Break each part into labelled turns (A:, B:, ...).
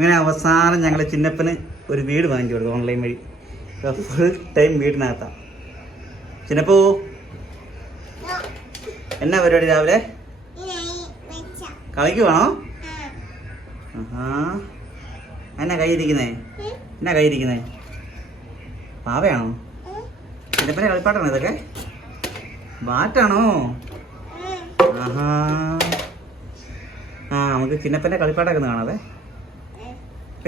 A: അങ്ങനെ അവസാനം ഞങ്ങൾ ചിന്നപ്പന് ഒരു വീട് വാങ്ങിച്ചു കൊടുത്തു ഓൺലൈൻ വഴി. ഫുൾ ടൈം വീടിനകത്താണ് ചിന്നപ്പോ? എന്നാ പരിപാടി രാവിലെ? കളിക്കുവാണോ ആഹാ. എന്നാ കൈയിരിക്കുന്നേ എന്നാ കൈയിരിക്കുന്നേ പാവയാണോ? ചിന്നപ്പനെ കളിപ്പാട്ടാണോ ഇതൊക്കെ? ബാറ്റാണോ? ആഹാ. ആ നമുക്ക് ചിന്നപ്പന്റെ കളിപ്പാട്ടൊക്കെ ഒന്ന് ഇതൊക്കെ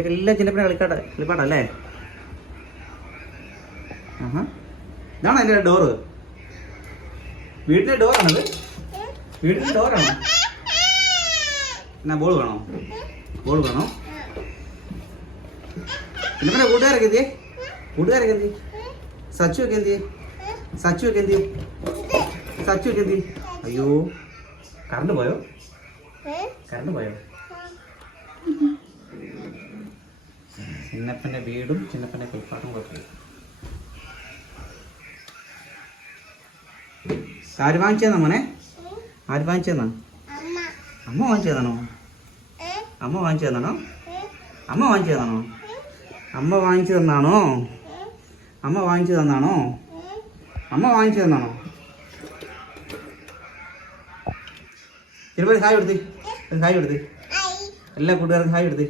A: എല്ലാം ചിലപ്പോ കളിക്കാട്ടെ. കളിപ്പാടല്ലേ ഇതാണ് അതിന്റെ ഡോറ് വീടിന്റെ ഡോറാണത് വീടിന്റെ ഡോറാണോ എന്നാ ബോൾ വേണോ? ബോൾ വേണോ? ചിലപ്പോ കൂട്ടുകാരൊക്കെ എന്തിയേ? കൂട്ടുകാരൊക്കെ എന്തി സച്ചു ഒക്കെ എന്തിയേ? സച്ചു ഒക്കെ എന്തി സച്ചു ഒക്കെ എന്തി അയ്യോ. കറണ്ട് പോയോ? കറണ്ട് പോയോ? ചിന്നപ്പന്റെ വീടും ചിന്നപ്പന്റെ കളിപ്പാട്ടും കുഴപ്പമില്ല ആര് വാങ്ങിച്ചതാ മോനെ? ആര് വാങ്ങിച്ചതാ അമ്മ വാങ്ങിച്ചതാണോ അമ്മ വാങ്ങിച്ചതാണോ അമ്മ വാങ്ങിച്ചതാണോ അമ്മ വാങ്ങിച്ചു തന്നാണോ അമ്മ വാങ്ങിച്ചു തന്നാണോ അമ്മ വാങ്ങിച്ചു തന്നാണോ ചിലപ്പോൾ ഹായ് എടുത്ത് ഹായ് എടുത്ത് എല്ലാ കൂട്ടുകാർക്കും ഹായ് കൊടുത്ത്.